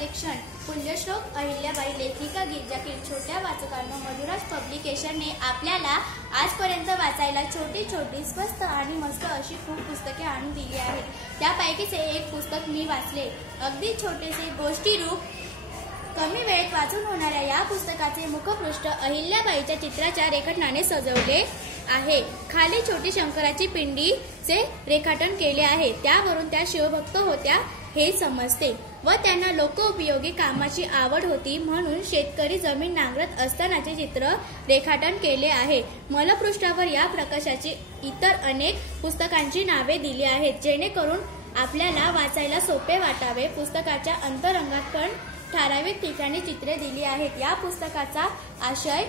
परीक्षण पुण्यश्लोक अहिल्याबाई लेखिका गिरिजा कीर छोट्या वाचकांनो मधुराज पब्लिकेशनने आपल्याला आजपर्यंत वाचायला छोटी छोटी स्वस्त आणि मस्त अशी खूप पुस्तके आणून दिली आहेत। त्यापैकीच एक पुस्तक मी वाचले। अगदी छोटेसे गोष्टी रूप कमी वेळेत वाचून होणाऱ्या या पुस्तकाचे मुखपृष्ठ अहिल्याबाईच्या चित्राच्या रेखाटनाने सजवले आहे। खाली छोटी शंकराची पिंडीचे रेखाटन केले आहे। त्यावरून त्या शिवभक्त होत्या हे समजते व त्यांना लोकोपयोगी कामाची आवड होती म्हणून शेतकरी जमीन नांगरत असतानाचे चित्र रेखाटन केले आहे। मलपृष्ठावर या प्रकाशाची इतर अनेक पुस्तकांची नावे दिली आहेत जेणेकरून आपल्याला वाचायला सोपे वाटावे। पुस्तकाच्या अंतरंगात पण ठराविक ठिकाणी चित्रे दिली आहेत। या पुस्तकाचा आशय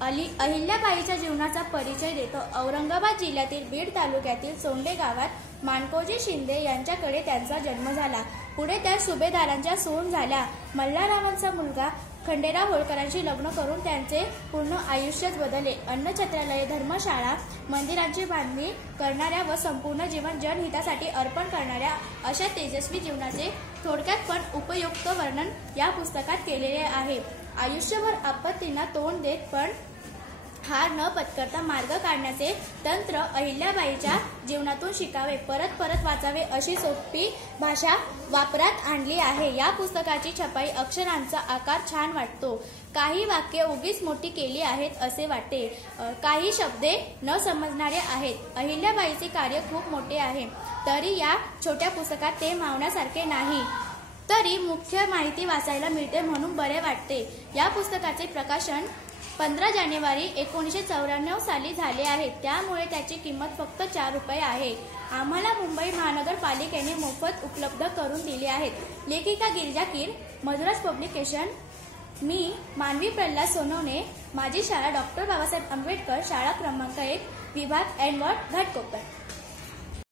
अहिल्याबाईच्या जीवनाचा परिचय देतो। औरंगाबाद जिल्ह्यातील बीड तालुक्यातील सोंडे गावात माणकोजी शिंदे यांच्याकडे त्यांचा जन्म झाला। पुढे त्या सुभेदारांच्या सून झाल्या। मल्हाररावांचा मुलगा खंडेराव होळकरांशी लग्न करून त्यांचे पूर्ण आयुष्यच बदलले। अन्नछत्रालये, धर्मशाळा, मंदिरांची बांधणी करणाऱ्या व संपूर्ण जीवन जनहितासाठी अर्पण करणाऱ्या अशा तेजस्वी जीवनाचे थोडक्यात पण उपयुक्त वर्णन या पुस्तकात केलेले आहे। आयुष्यभर आपत्तींना तोंड देत पण हार न पत्करता मार्ग काढण्याचे तंत्र अहिल्याबाईच्या जीवनातून शिकावे, परत परत वाचावे अशी सोपी भाषा वापरात आणली आहे। या पुस्तकाची छपाई, अक्षरांचा आकार छान वाटतो। काही वाक्ये उगीच मोठी केली आहेत असे वाटते। काही शब्दे न समजणारे आहेत। अहिल्याबाईचे कार्य खूप मोठे आहे तरी या छोट्या पुस्तकात ते मावण्यासारखे नाही। तरी मुख्य माहिती वाचायला मिळते म्हणून बरे वाटते। या पुस्तकाचे प्रकाशन 15 जानेवारी 1994 साली झाले आहे। त्यामुळे त्याची किंमत फक्त 4 रुपये आहे। आम्हाला मुंबई महानगरपालिकेने मोफत उपलब्ध करून दिले आहेत। लेखिका गिरिजा कीर, मधुराज पब्लिकेशन। मी मानवी प्रल्हाद सोनवणे, माझी शाळा डॉ. बाबासाहेब आंबेडकर शाळा क्रमांक 1, विभाग एन. घाटकोपर।